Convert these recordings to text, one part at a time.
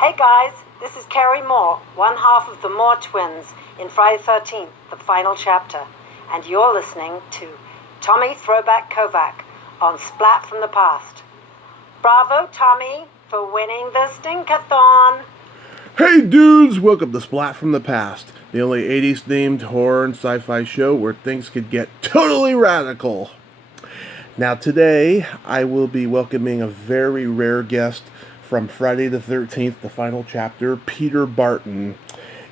Hey guys, this is Carrie Moore, one half of the Moore twins in Friday the 13th, the final chapter. And you're listening to Tommy Throwback Kovac on Splat from the Past. Bravo, Tommy, for winning the Stinkathon. Hey dudes, welcome to Splat from the Past, the only 80s themed horror and sci-fi show where things could get totally radical. Now today, I will be welcoming a very rare guest from Friday the 13th, the final chapter, Peter Barton.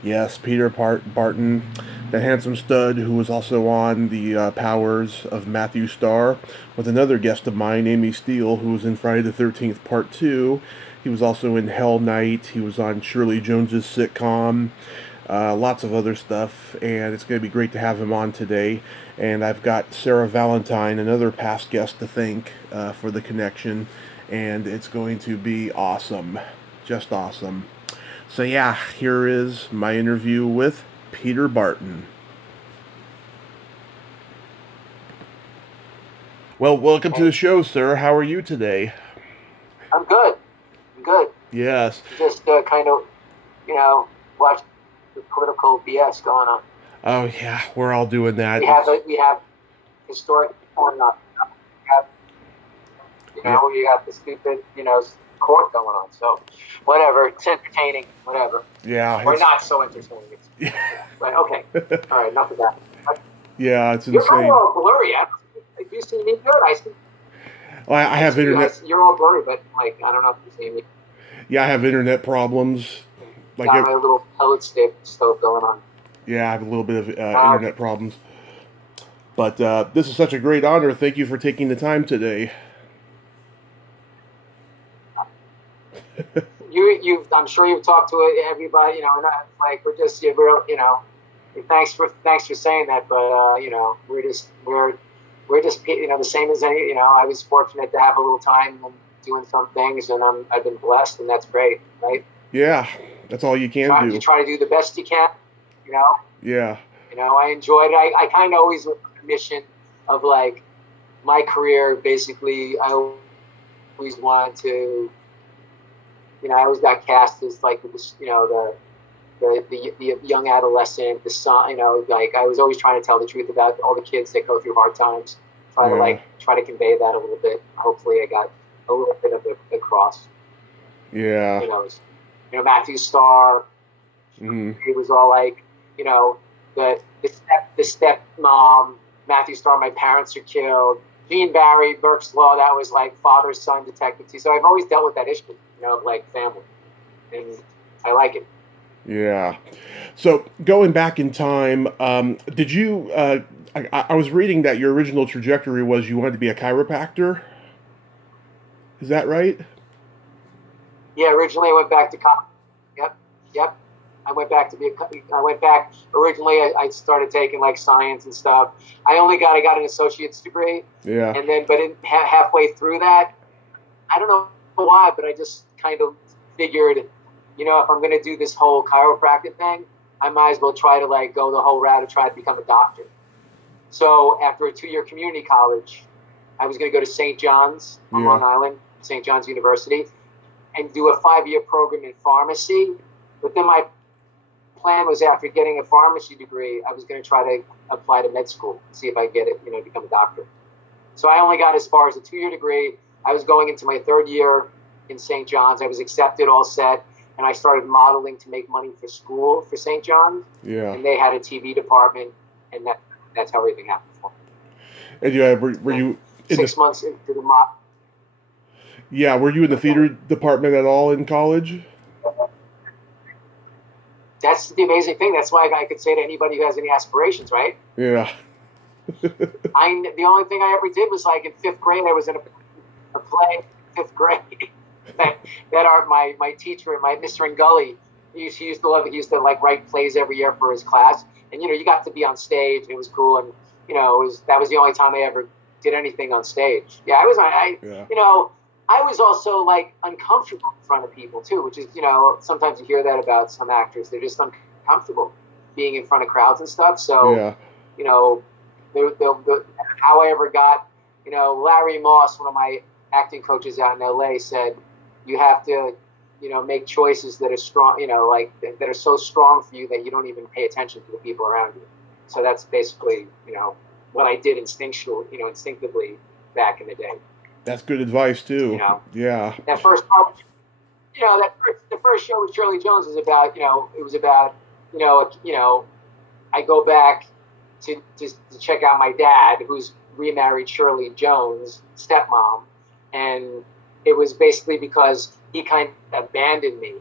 Yes, Peter Barton, the handsome stud who was also on the Powers of Matthew Starr, with another guest of mine, Amy Steele, who was in Friday the 13th Part 2. He was also in Hell Night. He was on Shirley Jones's sitcom. Lots of other stuff, and it's going to be great to have him on today. And I've got Sarah Valentine, another past guest, to thank for the connection, and it's going to be awesome. Just awesome. So yeah, here is my interview with Peter Barton. Well, welcome to the show, sir. How are you today? I'm good. Yes. Just kind of, watch the political BS going on. Oh yeah, we're all doing that. We have historic going on. You got the stupid, court going on. So, whatever. It's entertaining. Whatever. Yeah. Or not so entertaining. But okay. All right. Enough of that. Yeah, it's insane. You're all blurry. You see me good? I see. Well, I have internet. You're all blurry, but I don't know if you see me. Yeah, I have internet problems. Got my little pellet stove going on. Yeah, I have a little bit of internet problems. But this is such a great honor. Thank you for taking the time today. I'm sure you've talked to everybody, we're just, thanks for saying that, but, we're just, the same as any, I was fortunate to have a little time doing some things, and I've been blessed, and that's great, right? Yeah, that's all you can do. You try to do the best you can, Yeah. I enjoyed it. I kind of always went on a mission of, my career, basically, I always wanted to, I always got cast as the young adolescent, the son. I was always trying to tell the truth about all the kids that go through hard times. Try to convey that a little bit. Hopefully, I got a little bit of it across. Yeah. Matthew Starr. Mm-hmm. He was all the stepmom. Matthew Starr. My parents are killed. Gene Barry, Burke's Law. That was father son detective too. So I've always dealt with that issue. Family. And I like it. Yeah. So, going back in time, did you, I was reading that your original trajectory was you wanted to be a chiropractor? Is that right? Yeah, originally I went back to college. Yep. Originally I started taking science and stuff. I got an associate's degree. Yeah. And then, but halfway through that, I don't know why, but I just kind of figured, if I'm going to do this whole chiropractic thing, I might as well try to go the whole route and try to become a doctor. So after a 2-year community college, I was going to go to St. John's on Long Island, St. John's University, and do a 5-year program in pharmacy. But then my plan was, after getting a pharmacy degree, I was going to try to apply to med school, see if I get it, become a doctor. So I only got as far as a 2-year degree. I was going into my 3rd year in St. John's. I was accepted, all set, and I started modeling to make money for school for St. John's. Yeah. And they had a TV department, and that's how everything happened for me. And were you in 6 months into the model? Yeah, were you in the theater department at all in college? That's the amazing thing. That's why I could say to anybody who has any aspirations, right? Yeah. The only thing I ever did was in 5th grade, I was in a play, 5th grade. my teacher, my Mr. Ngully, he used to love it. He used to write plays every year for his class, and you got to be on stage, and it was cool. And that was the only time I ever did anything on stage. Yeah, I was also uncomfortable in front of people too, which is sometimes you hear that about some actors. They're just uncomfortable being in front of crowds and stuff. So how I ever got Larry Moss, one of my acting coaches out in LA, said you have to make choices that are strong, like that are so strong for you that you don't even pay attention to the people around you. So that's basically, what I did instinctively back in the day. That's good advice too. Yeah. That first, the first show with Shirley Jones was about, it was about, I go back to check out my dad, who's remarried Shirley Jones' stepmom, and it was basically because he kind of abandoned me,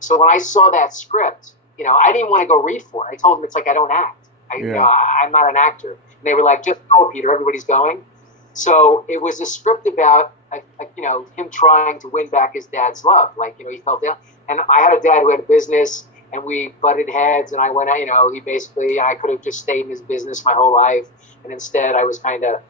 So when I saw that script, I didn't want to go read for it. I told them it's like I don't act. I'm not an actor. And they were like, just go, Peter. Everybody's going. So it was a script about, him trying to win back his dad's love. Like, he felt down. And I had a dad who had a business, and we butted heads. And I went, I could have just stayed in his business my whole life. And instead, I was kind of,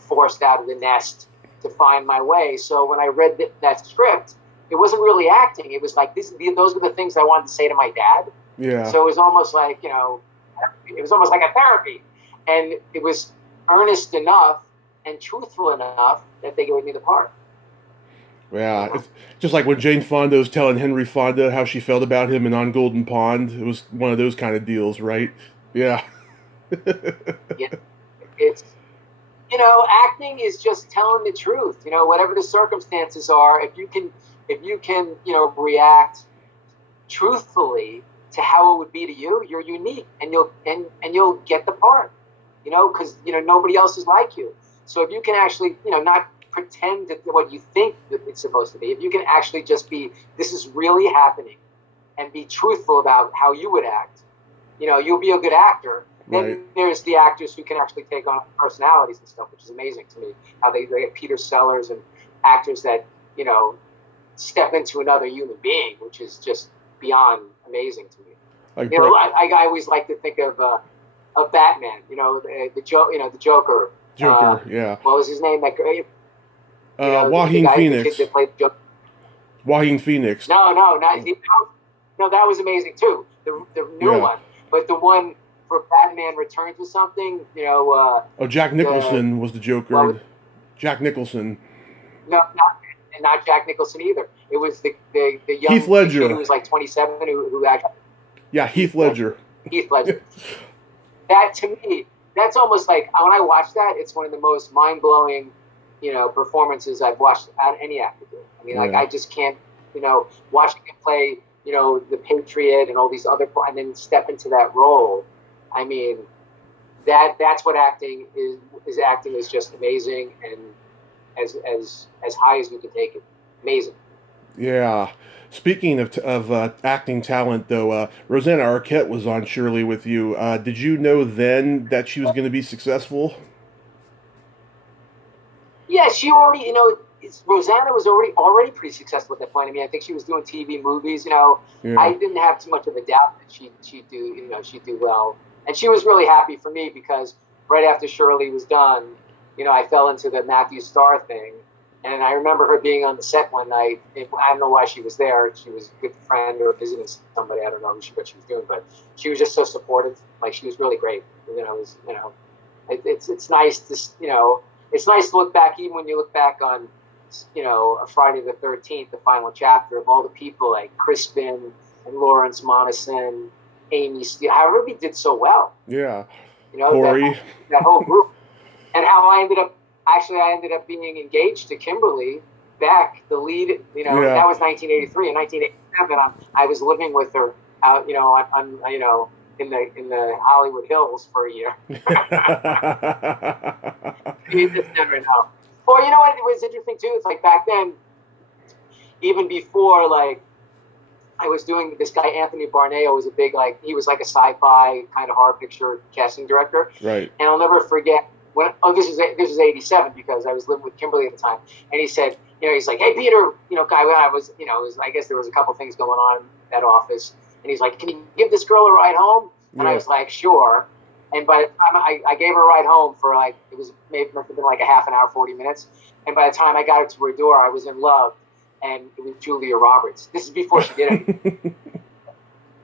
forced out of the nest to find my way. So when I read that script, it wasn't really acting. It was like, those were the things I wanted to say to my dad. Yeah. So it was almost like, it was almost like a therapy. And it was earnest enough and truthful enough that they gave me the part. Yeah, it's just like when Jane Fonda was telling Henry Fonda how she felt about him in On Golden Pond. It was one of those kind of deals, right? Yeah. Yeah. It's, acting is just telling the truth. Whatever the circumstances are, if you can, react truthfully to how it would be to you, you're unique, and you'll get the part. Because nobody else is like you. So if you can actually, not pretend that what you think that it's supposed to be, if you can actually just be, this is really happening, and be truthful about how you would act, you'll be a good actor. Then Right. there's the actors who can actually take on personalities and stuff, which is amazing to me. How they get Peter Sellers and actors that, step into another human being, which is just beyond amazing to me. Like I always like to think of Batman, the Joker. Joker, yeah. What was his name? Joaquin Phoenix. The kid that played Joker. Joaquin Phoenix. No, that was amazing too. The new one, but the one for Batman Returns or something. Jack Nicholson was the Joker. Jack Nicholson. No, not Jack Nicholson either. It was the young Heath Ledger, kid who was like 27, who actually. Yeah, Heath Ledger. Heath Ledger. That, to me, that's almost like, when I watch that, it's one of the most mind-blowing, performances I've watched any actor do. I mean, I just can't, watching him play, the Patriot and all these other, and then step into that role. I mean, that's what acting is. Acting is just amazing, and as high as we can take it. Amazing. Yeah. Speaking of acting talent, though, Rosanna Arquette was on Shirley with you. Did you know then that she was going to be successful? Yeah, she already, Rosanna was already pretty successful at that point. I mean, I think she was doing TV, movies. Yeah. I didn't have too much of a doubt that she'd do well. And she was really happy for me because right after Shirley was done, I fell into the Matthew Starr thing. And I remember her being on the set one night. I don't know why she was there. She was with a friend or visiting somebody. I don't know what she was doing, but she was just so supportive. Like, she was really great. It's nice to, it's nice to look back, even when you look back on, a Friday the 13th, the final chapter, of all the people like Crispin and Lawrence Moneson, Amy Steele, how everybody did so well. Yeah. Corey. That whole group. And how I ended up being engaged to Kimberly Beck, the lead. That was 1983. In 1987, I was living with her out, in the Hollywood Hills for a year. You just never know. Or you know what? It was interesting too. It's like back then, even before I was doing this guy Anthony Barneo was a big he was like a sci-fi kind of horror picture casting director. Right. And I'll never forget. This is 87 because I was living with Kimberly at the time, and he said, he's like, hey Peter, guy, I was, I guess there was a couple things going on in that office, and he's like, can you give this girl a ride home? And I was like, sure. And by the time I gave her a ride home for must have been like a half an hour, 40 minutes, and by the time I got her to her door, I was in love, and it was Julia Roberts. This is before she did it.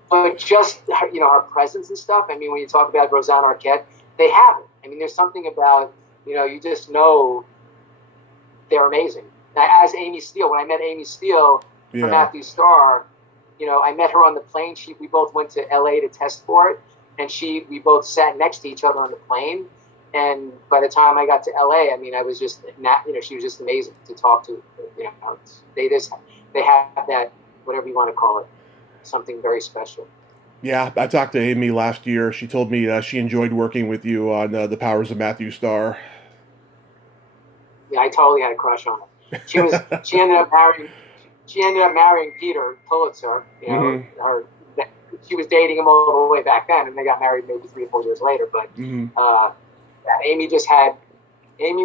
But just her presence and stuff. I mean, when you talk about Rosanna Arquette, they have it. I mean, there's something about, you just know they're amazing. Now, as Amy Steele, when I met Amy Steele, for Matthew Starr. You know, I met her on the plane. We both went to LA to test for it, and we both sat next to each other on the plane. And by the time I got to LA, I mean, I was just, she was just amazing to talk to. You know, they have that, whatever you want to call it, something very special. Yeah, I talked to Amy last year. She told me she enjoyed working with you on The Powers of Matthew Starr. Yeah, I totally had a crush on her. She ended up marrying Peter Pulitzer. You know, she was dating him all the way back then, and they got married maybe 3 or 4 years later. But Amy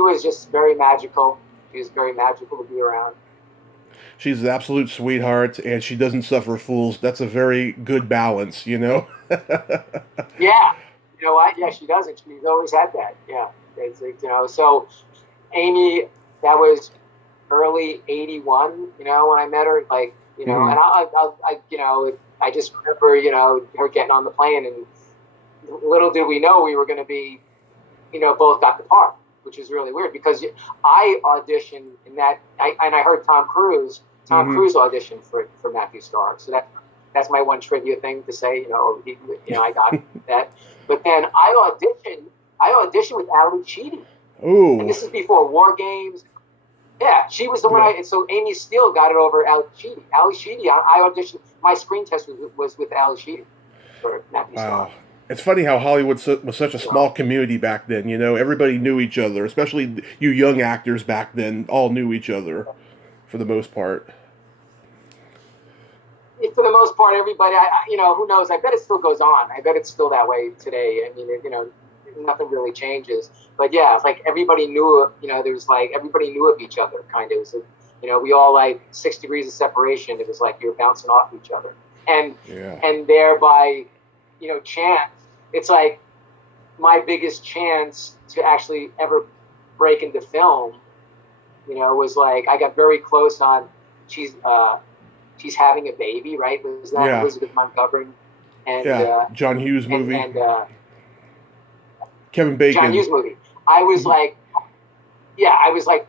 was just very magical. She was very magical to be around. She's an absolute sweetheart, and she doesn't suffer fools. That's a very good balance, you know? Yeah. You know what? Yeah, she doesn't. She's always had that. Yeah. It's, you know, so Amy, that was early 81, you know, when I met her, like, you know, and I you know, I just remember, you know, her getting on the plane, and little did we know we were going to be, you know, both got the part, which is really weird because I auditioned in that, and I heard Tom Cruise auditioned for Matthew Starr. So that's my one trivia thing to say, you know, I got that. But then I auditioned with Ali Sheedy. Ooh. And this is before War Games. Yeah, she was the one. So Amy Steele got it over Ali Sheedy. Ali Sheedy, I auditioned. My screen test was with Ali Sheedy for Matthew Starr. It's funny how Hollywood was such a small community back then. You know, everybody knew each other, especially you young actors back then. All knew each other, for the most part. For the most part, everybody. You know, who knows? I bet it still goes on. I bet it's still that way today. I mean, you know, nothing really changes. But yeah, it's like everybody knew. You know, everybody knew of each other. Kind of. It was, you know, we all like 6 degrees of separation. It was like you're bouncing off each other, and thereby, you know, chance. It's like my biggest chance to actually ever break into film, you know, was like I got very close on she's having a baby, right? Was that Elizabeth Montgomery? And John Hughes movie. And Kevin Bacon. John Hughes movie. I was like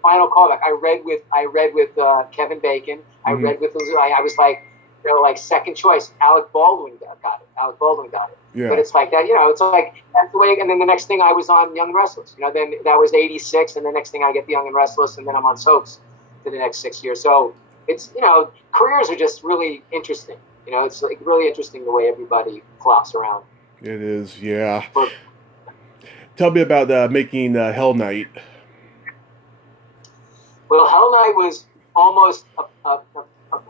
final callback. I read with Kevin Bacon. I read with I was like, you know, like second choice. Alec Baldwin got it. Yeah. But it's like that, you know, it's like that's the way. And then the next thing I was on Young and Restless, you know, then that was 86. And the next thing I get the Young and Restless, and then I'm on soaps for the next 6 years. So it's, you know, careers are just really interesting. You know, it's like really interesting the way everybody flops around. It is, yeah. Tell me about making Hell Night. Well, Hell Night was almost a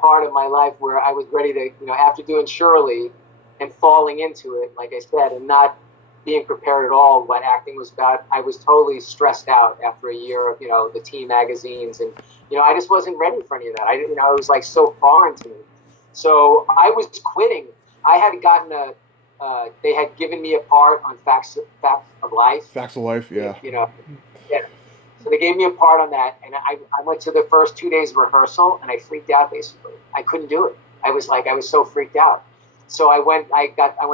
part of my life where I was ready to, you know, after doing Shirley and falling into it, like I said, and not being prepared at all what acting was about. I was totally stressed out after a year of, you know, the teen magazines, and, you know, I just wasn't ready for any of that. I didn't, you know, it was like so foreign to me. So I was quitting. I had gotten they had given me a part on Facts of Life. Facts of Life, yeah. You know, yeah. So they gave me a part on that, and I went to the first 2 days of rehearsal, and I freaked out, basically. I couldn't do it. I was so freaked out. So I went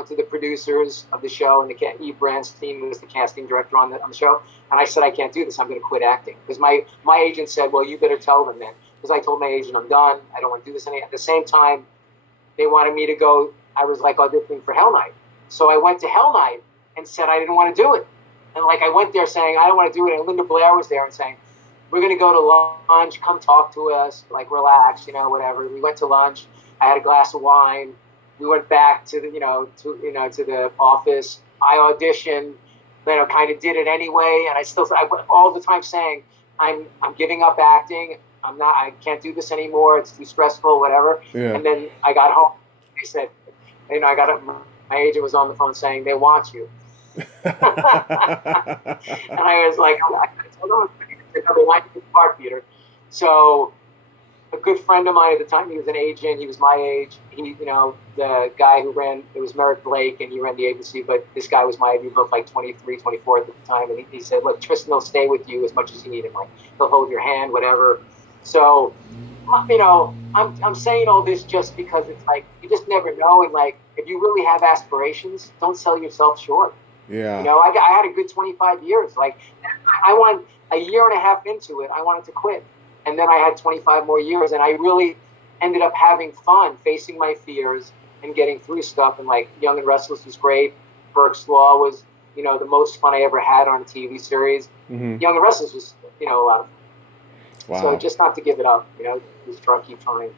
to the producers of the show, and Eve Branstein was the casting director on the show, and I said, I can't do this. I'm going to quit acting. Because my agent said, well, you better tell them then. Because I told my agent, I'm done. I don't want to do this anymore. At the same time, they wanted me to go. I was like auditioning for Hell Night. So I went to Hell Night and said I didn't want to do it. And like I went there saying, I don't want to do it. And Linda Blair was there and saying, we're going to go to lunch. Come talk to us. Like, relax, you know, whatever. We went to lunch. I had a glass of wine. We went back to the, to the office. I auditioned, you know, kind of did it anyway. And I went all the time saying, I'm giving up acting. I can't do this anymore. It's too stressful, whatever. Yeah. And then I got home. They said, you know, my agent was on the phone saying, they want you. And I was like, I told them, they want you to part, Peter. So a good friend of mine at the time, he was an agent. He was my age. He, you know, the guy who it was Merrick Blake, and he ran the agency, but this guy was my age. We were both like 23, 24 at the time. And he said, look, Tristan will stay with you as much as you need him. Like, he'll hold your hand, whatever. So, you know, I'm saying all this just because it's like, you just never know. And like, if you really have aspirations, don't sell yourself short. Yeah. You know, I had a good 25 years. Like, I went a year and a half into it. I wanted to quit. And then I had 25 more years. And I really, ended up having fun, facing my fears, and getting through stuff. And like Young and Restless was great. Burke's Law was, the most fun I ever had on a TV series. Mm-hmm. Young and Restless was, a lot of fun. Wow. So just not to give it up, just try to keep trying.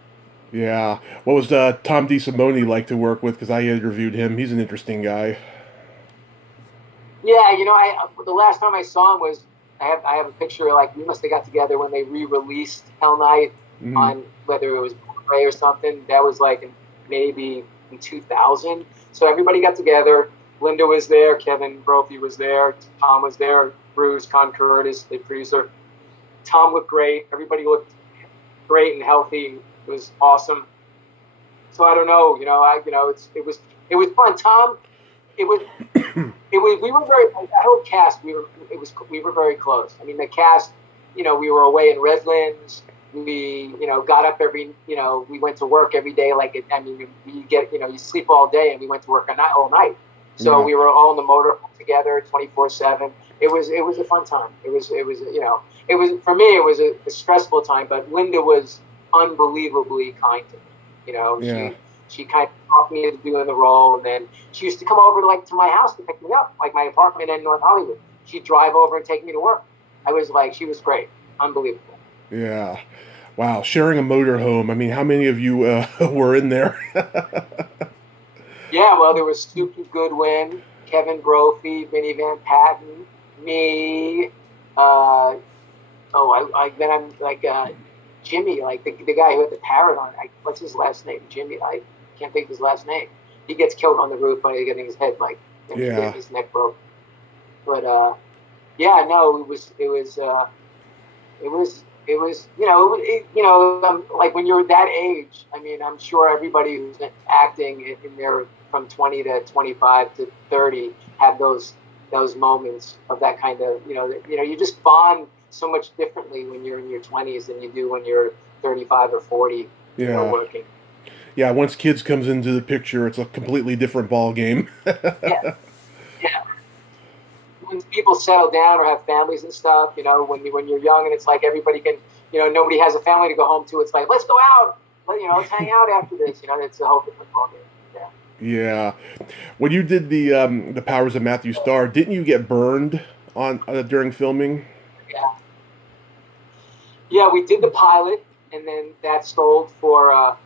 Yeah. What was Tom Desimone like to work with? Because I interviewed him. He's an interesting guy. Yeah, the last time I saw him was I have a picture, like we must have got together when they re-released Hell Night on whether it was Blu-ray or something. That was like maybe in 2000. So everybody got together. Linda was there, Kevin Brophy was there, Tom was there, Bruce Curtis, the producer. Tom looked great. Everybody looked great and healthy. It was awesome. So I don't know, it was fun. Tom, we were very, that whole cast, we were very close. I mean, the cast, we were away in Redlands. We, got up every, we went to work every day. You sleep all day, and we went to work all night. So we were all in the motor together 24/7. It was a fun time. It was for me, it was a stressful time, but Linda was unbelievably kind to me. She kind of talked me into doing the role, and then she used to come over to my house to pick me up, like my apartment in North Hollywood. She'd drive over and take me to work. She was great, unbelievable. Yeah, wow, sharing a motorhome. I mean, how many of you were in there? Yeah, well, there was Snooki Goodwin, Kevin Brophy, Vinnie Van Patten, me. Then I'm like Jimmy, like the guy who had the parrot on. What's his last name? Jimmy. I can't think of his last name. He gets killed on the roof by getting his head his neck broke. But like when you're that age. I mean, I'm sure everybody who's acting in their from 20 to 25 to 30 have those moments of that kind of you just bond so much differently when you're in your 20s than you do when you're 35 or 40 working. Yeah, once kids comes into the picture, it's a completely different ball game. Yeah. When people settle down or have families and stuff, when you're young and it's like everybody can, nobody has a family to go home to. It's like, let's go out, let's hang out after this. It's a whole different ball game. Yeah. When you did the Powers of Matthew Starr, didn't you get burned on during filming? Yeah. Yeah, we did the pilot, and then that sold for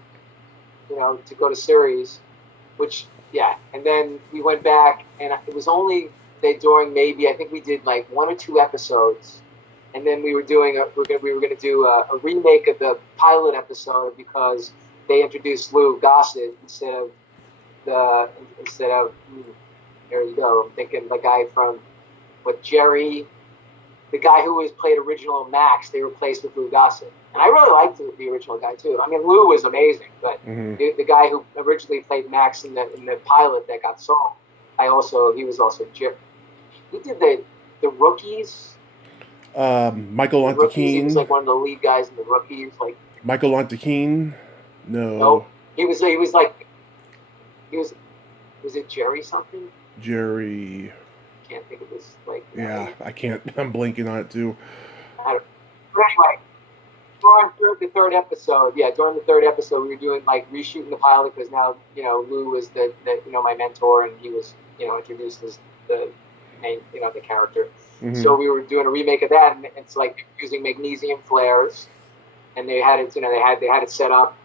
to go to series, and then we went back, and it was only during maybe I think we did like 1 or 2 episodes, and then we were doing we were going to do a remake of the pilot episode because they introduced Lou Gossett instead of there you go. I'm thinking the guy from Jerry, the guy who played original Max, they replaced with Lou Gossett. And I really liked the original guy too. I mean, Lou was amazing, but the guy who originally played Max in the pilot that got sold, he was also Jerry. He did the Rookies. Michael Ontakine. He was like one of the lead guys in the Rookies. Like Michael Ontakine. No. Nope. Was it Jerry something? Jerry. Can't think of his Yeah, I can't. I'm blanking on it too. But anyway, during the third episode, we were doing reshooting the pilot because now Lou was the my mentor, and he was introduced as the main the character. Mm-hmm. So we were doing a remake of that, and it's like using magnesium flares, and they had it they had it set up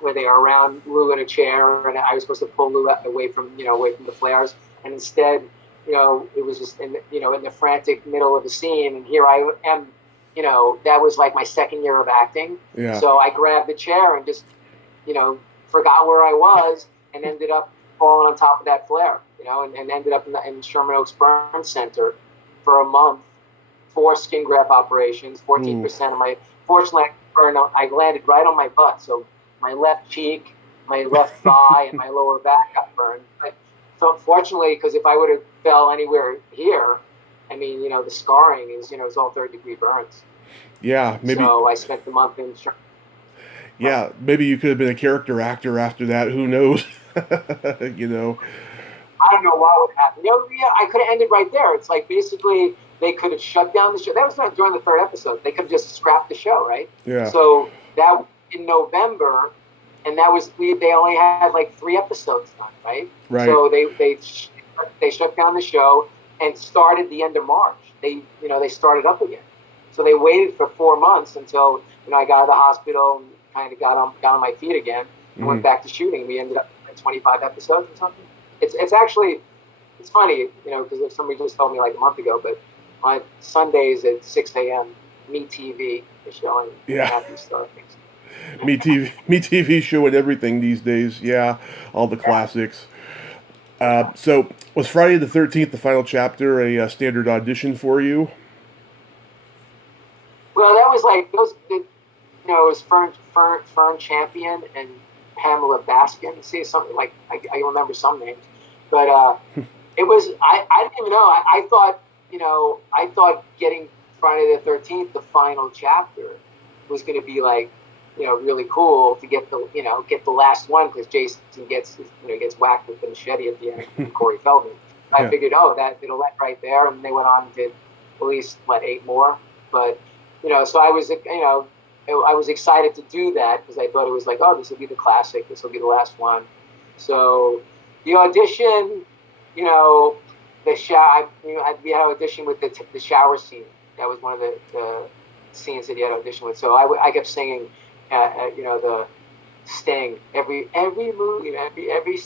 where they are around Lou in a chair, and I was supposed to pull Lou away from the flares, and instead, it was just in the frantic middle of the scene, and here I am, that was like my second year of acting. Yeah. So I grabbed the chair and just, forgot where I was, and ended up falling on top of that flare, and ended up in Sherman Oaks Burn Center for a month, 4 skin graft operations, 14% of my, fortunately, I landed right on my butt, so my left cheek, my left thigh, and my lower back got burned. But so fortunately, because if I would have fell anywhere here, I mean, the scarring is, it's all 3rd-degree burns. Yeah, maybe. So I spent the month in. Yeah, maybe you could have been a character actor after that. Who knows? I don't know what would happen. I could have ended right there. It's like basically they could have shut down the show. That was not during the 3rd episode. They could have just scrapped the show, right? Yeah. So that in November, and that was they only had like 3 episodes done, right? Right. So they shut down the show and started the end of March. They started up again. So they waited for 4 months until I got out of the hospital and kind of got on my feet again and went back to shooting. We ended up at 25 episodes or something. It's actually funny, because if somebody just told me like a month ago, but on Sundays at 6 a.m. MeTV is showing Happy Star things. MeTV showing everything these days. Yeah, all the classics. So was Friday the 13th, the final chapter, a standard audition for you? Well, that was like it was Fern Champion and Pamela Baskin. See, something like I remember some names, but it was I didn't even know. I thought getting Friday the 13th, the final chapter, was going to be like really cool to get the last one, because Jason gets whacked with the machete at the end with Corey Feldman. I figured, that it'll end right there, and they went on and did at least 8 more. But so I was excited to do that, because I thought it was like, this will be the classic, this will be the last one. So the audition, we had an audition with the shower scene. That was one of the scenes that you had audition with. So I kept singing, the Sting, every move, every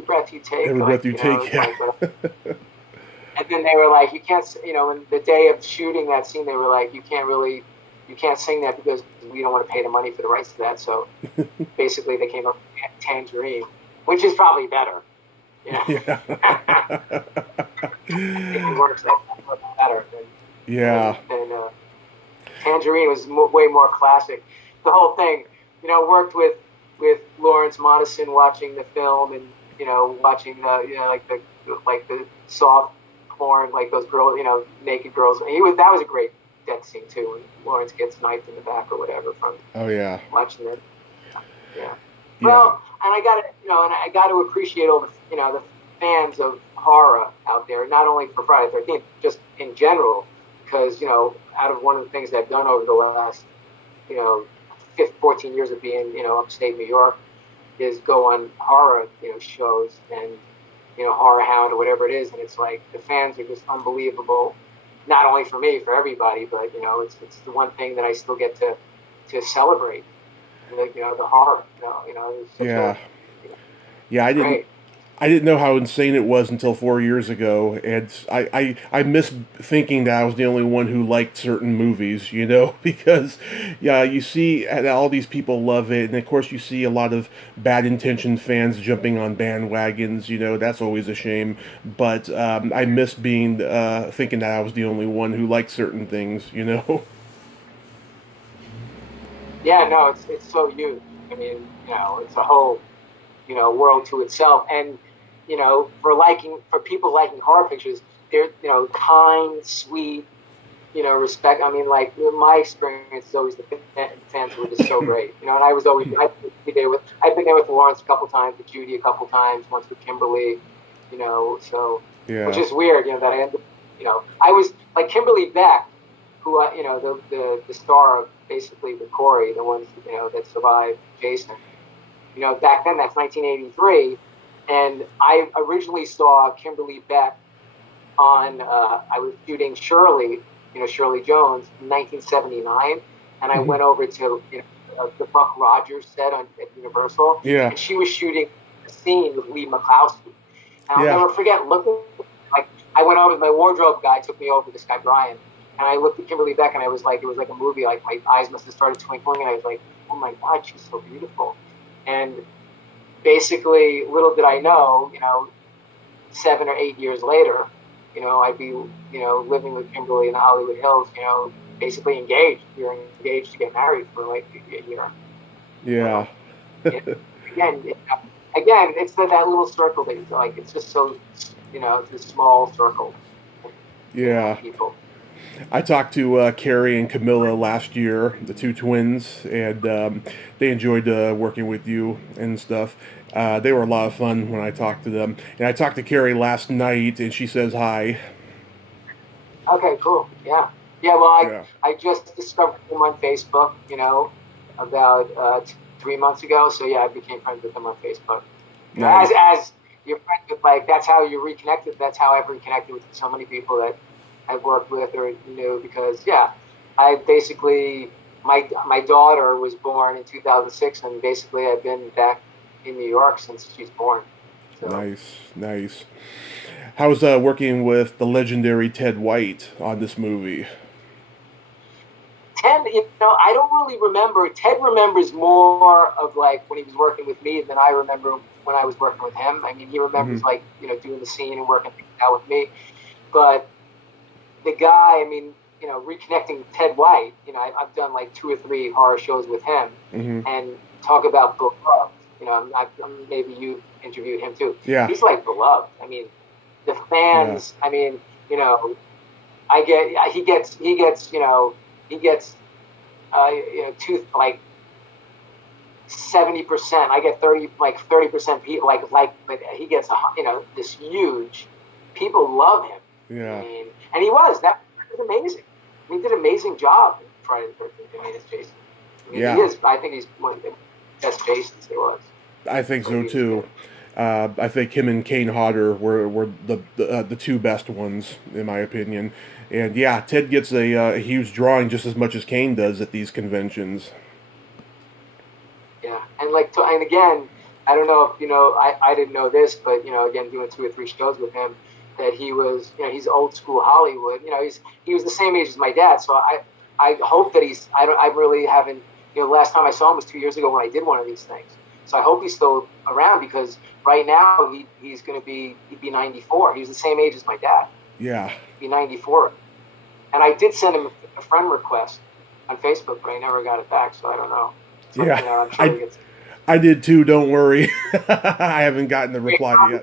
breath you take. Every breath you take. Yeah. And then they were like, you can't, in the day of shooting that scene, they were like, you can't sing that because we don't want to pay the money for the rights to that. So basically they came up with Tangerine, which is probably better. Yeah. It works better than Tangerine was way more classic. The whole thing, worked with Lawrence Modison, watching the film and watching the soft porn, like those girls, naked girls. That was a great death scene too, when Lawrence gets knifed in the back or whatever from watching it. Yeah. Well, and I got to appreciate all the fans of horror out there, not only for Friday the 13th, just in general, because out of one of the things that I've done over the last 14 years of being upstate New York is go on horror shows and Horror Hound or whatever it is, and it's like the fans are just unbelievable, not only for me, for everybody, but it's the one thing that I still get to celebrate, the horror. I didn't know how insane it was until 4 years ago, and I miss thinking that I was the only one who liked certain movies, because you see all these people love it, and of course you see a lot of bad intentioned fans jumping on bandwagons, that's always a shame, but I miss being thinking that I was the only one who liked certain things. Yeah, no, it's so huge. I mean, it's a whole world to itself, and for people liking horror pictures, they're kind, sweet, respect. I mean, like my experience is always the fans were just so great, and I've been there with Lawrence a couple times, with Judy a couple times, once with Kimberly, which is weird, that I ended up, I was like Kimberly Beck, who the star of basically with Corey, the ones that survived Jason. Back then, that's 1983, and I originally saw Kimberly Beck on, I was shooting Shirley Jones in 1979, and I went over to the Buck Rogers set at Universal, and she was shooting a scene with Lee McCloskey. And I'll never forget looking, like, I went over, my wardrobe guy took me over, this guy Brian, and I looked at Kimberly Beck, and I was like, it was like a movie, like my eyes must have started twinkling, and I was like, oh my God, she's so beautiful. And basically, little did I know, 7 or 8 years later, I'd be, living with Kimberly in the Hollywood Hills, basically engaged. You're engaged to get married for like a year. Yeah. Again, it's that little circle that you like. It's just so, it's a small circle. Yeah. People. I talked to Carrie and Camilla last year, the two twins, and they enjoyed working with you and stuff. They were a lot of fun when I talked to them. And I talked to Carrie last night, and she says hi. Okay, cool. Yeah. Yeah, well, I just discovered him on Facebook, about 3 months ago. So yeah, I became friends with him on Facebook. Nice. As you're friends with, like, that's how you reconnected. That's how I've reconnected with so many people that I've worked with or knew, because I basically, my daughter was born in 2006, and basically I've been back in New York since she's born. So. Nice. How's working with the legendary Ted White on this movie? Ted, I don't really remember. Ted remembers more of like when he was working with me than I remember when I was working with him. I mean, he remembers like, doing the scene and working out with me. But the guy, I mean, reconnecting with Ted White, I've done like 2 or 3 horror shows with him, and talk about beloved. Maybe you interviewed him too. Yeah. He's like beloved. I mean, the fans. Yeah. I mean, he gets like 70%. I get 30% people but he gets this huge. People love him. Yeah. I mean, and that was amazing. He did an amazing job in Friday the 13th. I mean, as Jason. I mean, he is. I think he's one of the best Jasons there was. I think so too. I think him and Kane Hodder were the 2 best ones in my opinion. And yeah, Ted gets a huge drawing just as much as Kane does at these conventions. Yeah, and again, I don't know if I didn't know this, but again, doing 2 or 3 shows with him, that he was he's old school Hollywood. He was the same age as my dad, so I hope that I really haven't. Last time I saw him was 2 years ago when I did one of these things. So I hope he's still around, because right now he'd be 94. He was the same age as my dad. Yeah. He'd be 94. And I did send him a friend request on Facebook, but I never got it back, so I don't know. So, I'm sure I did too, don't worry. I haven't gotten the reply yet.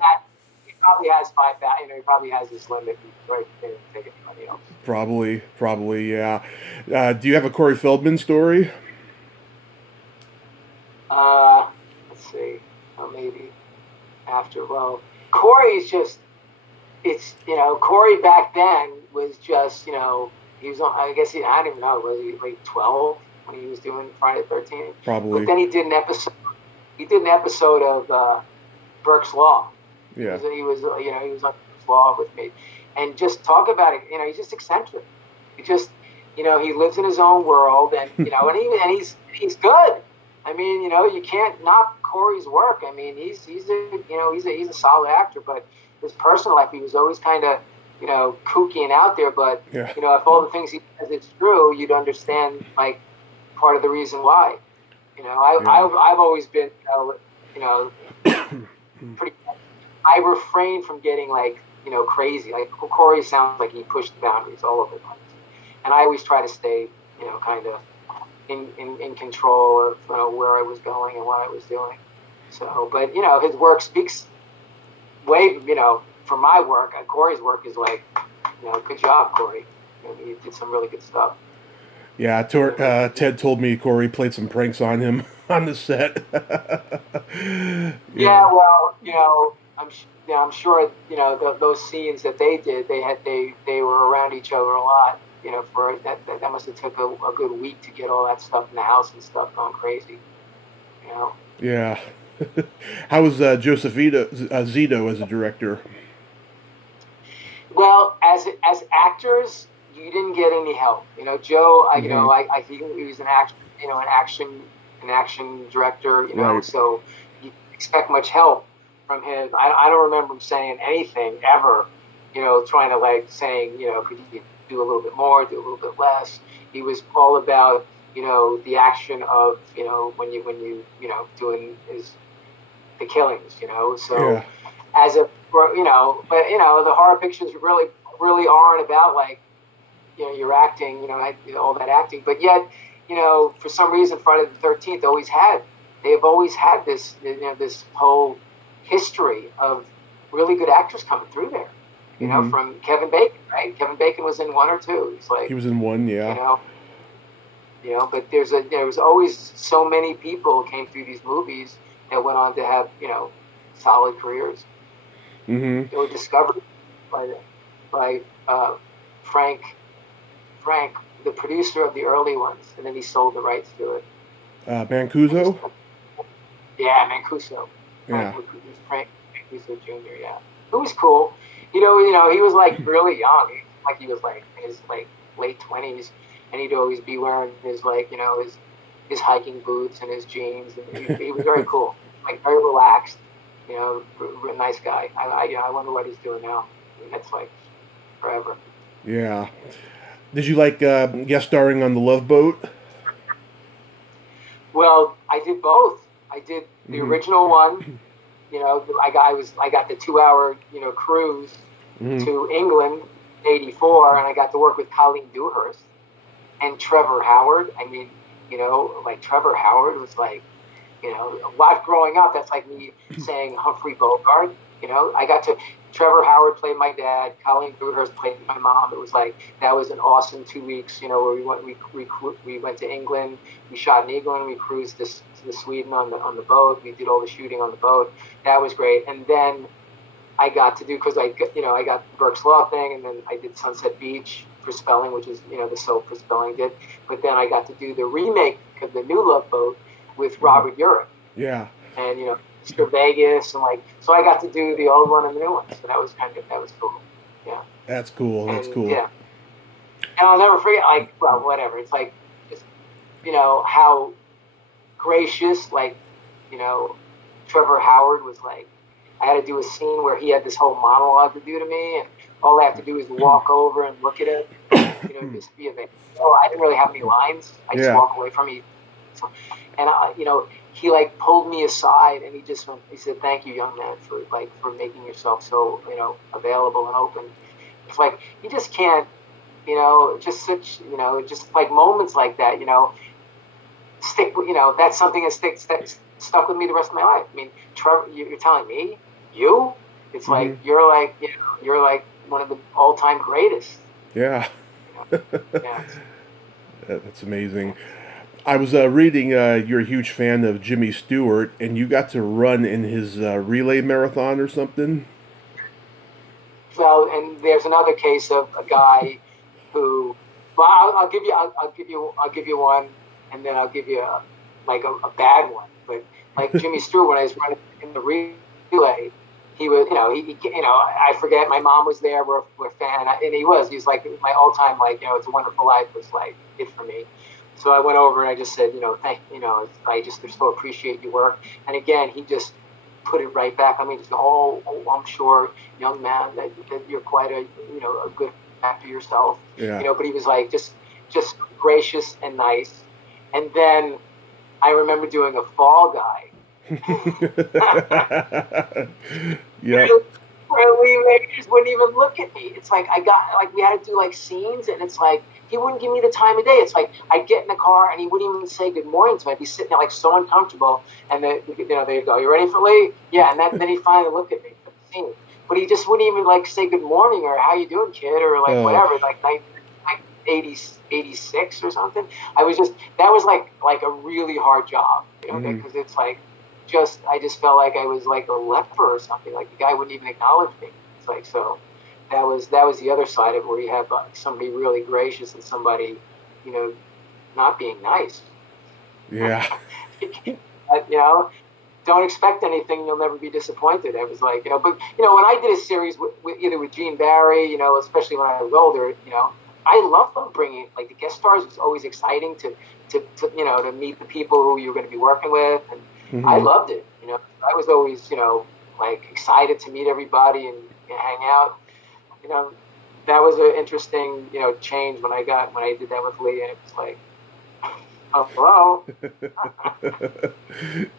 He probably has 5,000, he probably has this limit, right? He didn't take anybody else. Probably, yeah. Do you have a Corey Feldman story? Let's see. Maybe after. Well, Corey's just. It's Corey back then was just he was on. I guess I don't even know. Was he like 12 when he was doing Friday the 13th? Probably. But then he did an episode. He did an episode of Burke's Law. Yeah. He was on Burke's Law with me, and just talk about it. He's just eccentric. He just he lives in his own world, and and he's good. I mean, you can't knock Corey's work. I mean, he's a solid actor, but his personal life, he was always kind of, kooky and out there. But if all the things he says it's true, you'd understand like part of the reason why. I've always been, pretty. I refrain from getting like crazy. Like Corey sounds like he pushed the boundaries all over the place, and I always try to stay, kind of. In control of where I was going and what I was doing. So, but his work speaks way for my work. Corey's work is like good job, Corey. He did some really good stuff. Yeah, Ted told me Corey played some pranks on him on the set. Yeah, well, I'm sure those scenes that they did, they were around each other a lot. For that must have took a good week to get all that stuff in the house and stuff going crazy. Yeah. How was Josef Zito as a director? Well, as actors, you didn't get any help. Joe. I think he was an action director. Right. So you expect much help from him. I don't remember him saying anything ever. Trying to saying could you do a little bit more, do a little bit less. He was all about, the action of, when you doing the killings, So as a, but the horror pictures really aren't about your acting, all that acting. But yet, for some reason, Friday the 13th they've always had this, this whole history of really good actors coming through there. From Kevin Bacon, right? Kevin Bacon was in 1 or 2. He was in 1, yeah. But there was always so many people came through these movies that went on to have, solid careers. Mm-hmm. They were discovered by Frank, the producer of the early ones, and then he sold the rights to it. Mancuso? Yeah, Mancuso. Yeah. Frank Mancuso Jr., yeah. It was cool. He was like really young. Like he was like in his like late 20s, and he'd always be wearing his like, his hiking boots and his jeans, and he was very cool. Like very relaxed, nice guy. I wonder what he's doing now. I mean, that's like forever. Yeah. Did you like guest starring on The Love Boat? Well, I did both. I did the original one. I got the 2 hour cruise to England, '84, and I got to work with Colleen Dewhurst and Trevor Howard. I mean, like Trevor Howard was like, watch growing up. That's like me saying Humphrey Bogart. I got to. Trevor Howard played my dad. Colleen Dewhurst played my mom. It was like that was an awesome 2 weeks. Where we went to England. We shot in England. We cruised to Sweden on the boat. We did all the shooting on the boat. That was great. And then I got to do because I got the Burke's Law thing, and then I did Sunset Beach for Spelling, which is the soap for Spelling did. But then I got to do the remake of the new Love Boat with Robert Urich. Yeah. And Mr. Vegas, and so I got to do the old one and the new one. So that was cool. Yeah. That's cool. That's cool. Yeah. And I'll never forget, whatever. It's like, just, how gracious, Trevor Howard was like. I had to do a scene where he had this whole monologue to do to me, and all I have to do is walk over and look at him, just be available. I didn't really have any lines. I just walk away from him. So, and he pulled me aside, and he said, "Thank you, young man, for making yourself so available and open." It's like you just can't, just such just like moments like that, stick. That's something that stuck with me the rest of my life. I mean, Trevor, you're telling me, it's like you're like one of the all-time greatest. Yeah. Yeah. That's amazing. I was reading you're a huge fan of Jimmy Stewart, and you got to run in his relay marathon or something. Well, and there's another case of a guy who. Well, I'll give you one, and then I'll give you a bad one. But like Jimmy Stewart, when I was running in the relay, he was, I forget. My mom was there. We're a fan, and he was. He's like my all-time, It's a Wonderful Life was like it for me. So I went over and I just said, I just so appreciate your work. And again, he just put it right back. I mean, just I'm sure, young man, that you're quite a good actor yourself. Yeah. But he was like just gracious and nice. And then I remember doing a Fall Guy. Yeah. Where he just wouldn't even look at me. It's like we had to do scenes, and it's like he wouldn't give me the time of day. It's like I'd get in the car and he wouldn't even say good morning to me. I'd be sitting there so uncomfortable, and then they'd go, "You ready for Lee?" Yeah, and then he'd finally look at me for the scene. But he just wouldn't even say good morning or how you doing, kid, or whatever. 86 or something. I was that was like a really hard job, because it's I just felt like I was like a leper or something. Like the guy wouldn't even acknowledge me. It's so that was the other side of where you have somebody really gracious and somebody, not being nice. Yeah. Don't expect anything. You'll never be disappointed. I was but when I did a series either with Gene Barry, especially when I was older, I love bringing the guest stars. It's always exciting to meet the people who you're going to be working with, and I loved it. I was always excited to meet everybody and hang out. That was an interesting change when I did that with Lee, and it was like, oh, hello.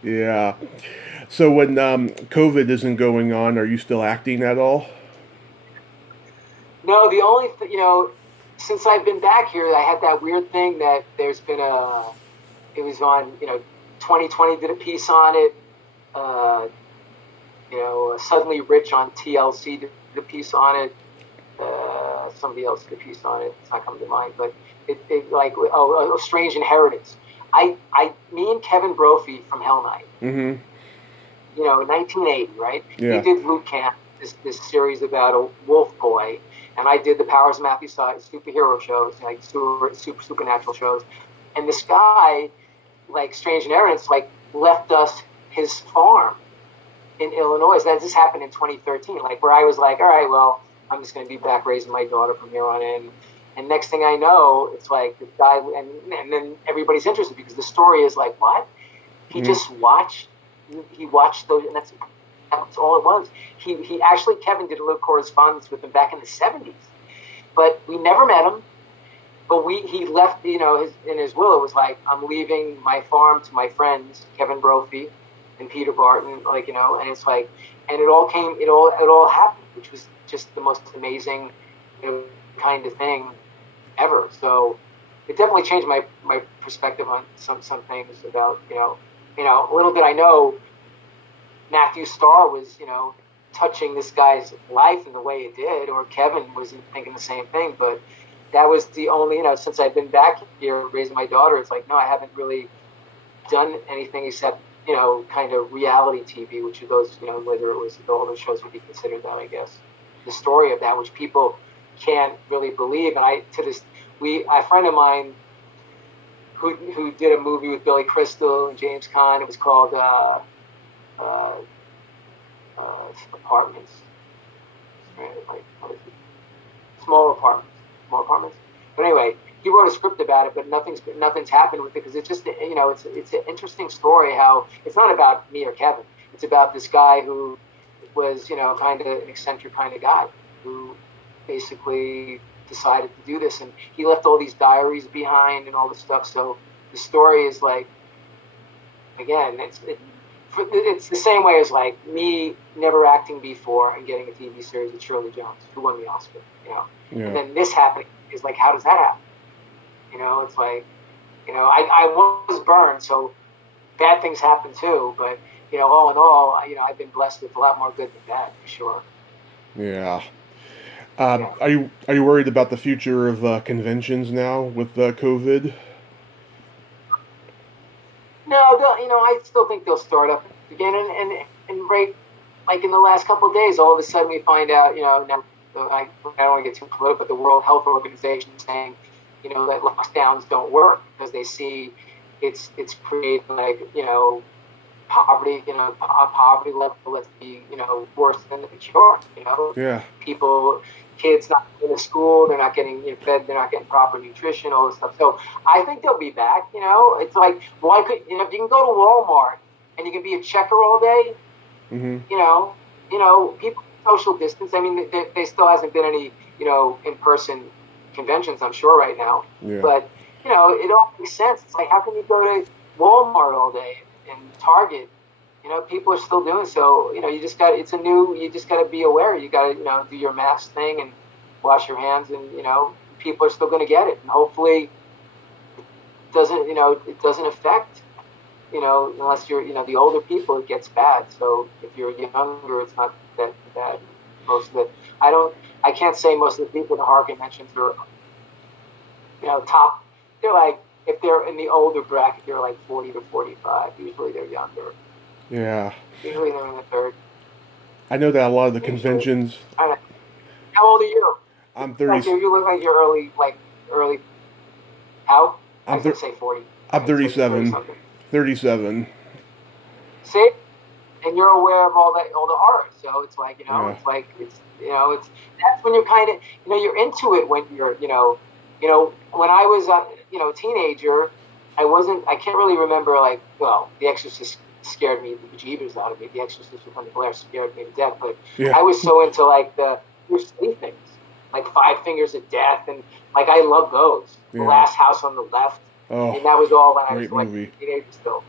Yeah. So when COVID isn't going on, are you still acting at all? No, the only since I've been back here, I had that weird thing that there's been it was on, 2020 did a piece on it. Suddenly Rich on TLC did a piece on it. Somebody else did a piece on it. It's not coming to mind, but a Strange Inheritance. Me and Kevin Brophy from Hell Night. 1980, right? Yeah. We did Boot Camp, this series about a wolf boy, and I did the Powers of Matthew Side superhero shows, supernatural shows. And this guy like strange inheritance, like left us his farm in Illinois. This happened in 2013, like where I was like, all right, well, I'm just going to be back raising my daughter from here on in. And next thing I know, it's like this guy, and then everybody's interested because the story is like, what? He just watched. He watched those, and that's all it was. He actually, Kevin did a little correspondence with him back in the 70s, but we never met him. But he left, you know, in his will it was like, I'm leaving my farm to my friends, Kevin Brophy and Peter Barton, like, you know, and it's like, and it all happened, which was just the most amazing, you know, kind of thing ever. So it definitely changed my perspective on some things about, you know, little did I know Matthew Starr was, you know, touching this guy's life in the way it did, or Kevin was thinking the same thing, but that was the only, you know, since I've been back here raising my daughter, it's like, no, I haven't really done anything except, you know, kind of reality TV, which are those, you know, whether it was all those shows would be considered that, I guess. The story of that, which people can't really believe. And a friend of mine who did a movie with Billy Crystal and James Caan, it was called Apartments. Like, what is it? Small Apartments. But anyway, he wrote a script about it, but nothing's happened with it because it's just, you know, it's an interesting story. How it's not about me or Kevin. It's about this guy who was, you know, kind of an eccentric kind of guy who basically decided to do this, and he left all these diaries behind and all this stuff. So the story is like, again, it's the same way as like me never acting before and getting a TV series with Shirley Jones, who won the Oscar, you know. Yeah. And then this happening is like, how does that happen? You know, it's like, you know, I was burned, so bad things happen too. But, you know, all in all, you know, I've been blessed with a lot more good than bad, for sure. Yeah. Are you worried about the future of conventions now with COVID? No, you know, I still think they'll start up again, and right, like in the last couple of days, all of a sudden we find out, you know, now I don't want to get too political, but the World Health Organization saying, you know, that lockdowns don't work because they see it's creating, like, you know, poverty, you know, a poverty level that's be, you know, worse than the cure, you know. Yeah. Kids not going to school, they're not getting, you know, fed, they're not getting proper nutrition, all this stuff. So I think they'll be back, you know. It's like, why could, you know, if you can go to Walmart and you can be a checker all day, you know, people social distance. I mean, there still hasn't been any, you know, in-person conventions, I'm sure, right now. Yeah. But, you know, it all makes sense. It's like, how can you go to Walmart all day and Target? You know, people are still doing so. You know, you just got to be aware. You got to, you know, do your mask thing and wash your hands, and, you know, people are still going to get it. And hopefully it doesn't affect, you know, unless you're, you know, the older people, it gets bad. So if you're younger, it's not that bad. Most of it, I can't say most of the people in the horror conventions are, you know, they're like, if they're in the older bracket, they're like 40 to 45. Usually they're younger. Yeah. Usually they're in the 30s. I know that a lot of the conventions. How old are you? I'm 30. Like you look like you're early. How? I was going to say 40. I'm 37. 37. See? And you're aware of all the horror. So it's like, you know, yeah. It's like, that's when you're kind of, you know, you're into it when you're, you know, when I was, you know, a teenager, I can't really remember, like, well, The Exorcist scared me the bejeebers out of me. The Exorcist with Tony Blair scared me to death. But yeah. I was so into, like, the Bruce Lee things, like Five Fingers of Death, and, like, I love those. Yeah. The Last House on the Left. Oh, and that was all when I was, movie. Like, a teenager still.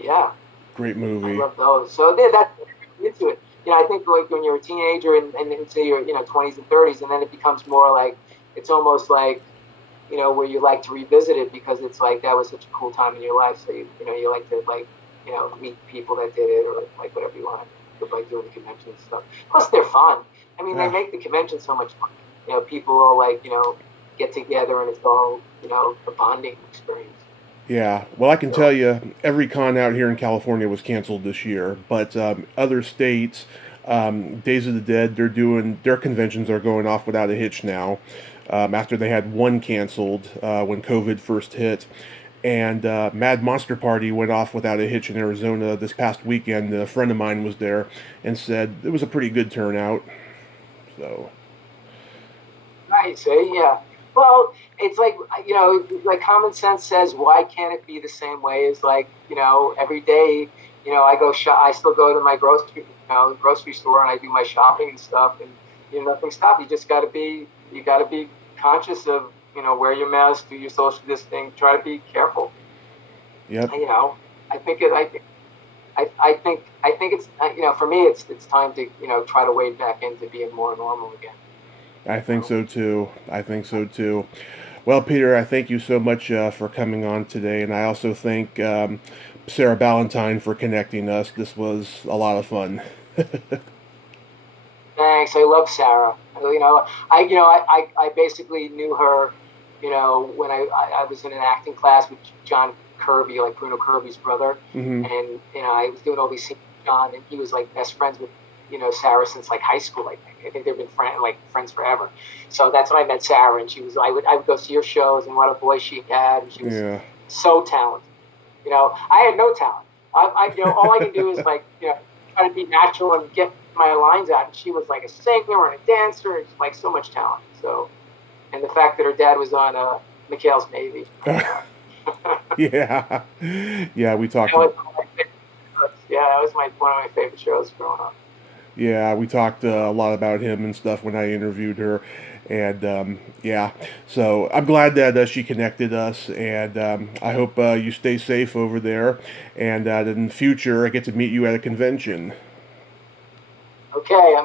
Yeah. Great movie. I love those. So that's into it. You know, I think, like, when you're a teenager and into your, you know, 20s and 30s, and then it becomes more like, it's almost like, you know, where you like to revisit it because it's like, that was such a cool time in your life. So, you know, you like to, like, you know, meet people that did it, or like whatever you want to, like doing the conventions and stuff. Plus, they're fun. I mean, they make the convention so much fun. You know, people all, like, you know, get together and it's all, you know, a bonding experience. Yeah, well, I can tell you, every con out here in California was canceled this year, but other states, Days of the Dead, their conventions are going off without a hitch now, after they had one canceled when COVID first hit. And Mad Monster Party went off without a hitch in Arizona this past weekend. A friend of mine was there and said it was a pretty good turnout. So. Right, see, yeah. Well, it's like, like common sense says, why can't it be the same way as like, every day, I go I still go to my grocery store and I do my shopping and stuff, and nothing stops. You got to be conscious of, wear your mask, do your social distancing, try to be careful. Yep. I think it's, for me, it's time to, try to wade back into being more normal again. I think so too. Well, Peter, I thank you so much for coming on today, and I also thank Sarah Ballantyne for connecting us. This was a lot of fun. Thanks. I love Sarah. I basically knew her, when I was in an acting class with John Kirby, like Bruno Kirby's brother, Mm-hmm. and I was doing all these scenes with John, and he was like best friends with Sarah since like high school. I think they've been friends forever. So that's when I met Sarah, and I would go see her shows, and what a voice she had, and she was so talented. I had no talent. All I can do is try to be natural and get my lines out. And she was like a singer and a dancer, and like so much talent. So, and the fact that her dad was on McHale's Navy. Yeah, we talked. That was one of my favorite shows growing up. Yeah, we talked a lot about him and stuff when I interviewed her, and so I'm glad that she connected us, and I hope you stay safe over there, and that in the future I get to meet you at a convention. Okay,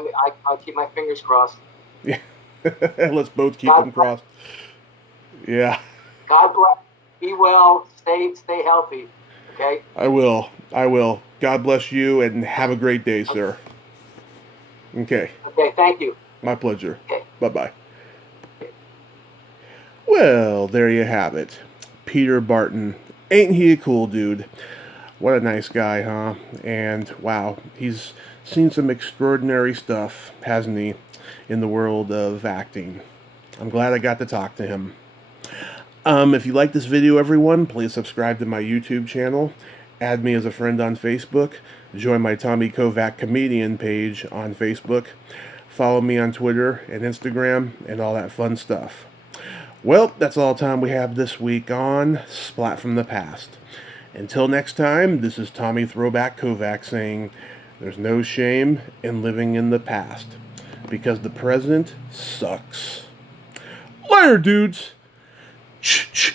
I'll keep my fingers crossed. Yeah, let's both keep them crossed. Yeah. God bless. Be well. Stay healthy. Okay. I will. God bless you, and have a great day, sir. Okay. Okay, thank you. My pleasure. Okay. Bye-bye. Well, there you have it. Peter Barton. Ain't he a cool dude? What a nice guy, huh? And wow, he's seen some extraordinary stuff, hasn't he, in the world of acting. I'm glad I got to talk to him. If you like this video, everyone, please subscribe to my YouTube channel. Add me as a friend on Facebook. Join my Tommy Kovac comedian page on Facebook. Follow me on Twitter and Instagram and all that fun stuff. Well, that's all the time we have this week on Splat from the Past. Until next time, this is Tommy Throwback Kovac saying, there's no shame in living in the past, because the present sucks. Later, dudes! Shh, shh.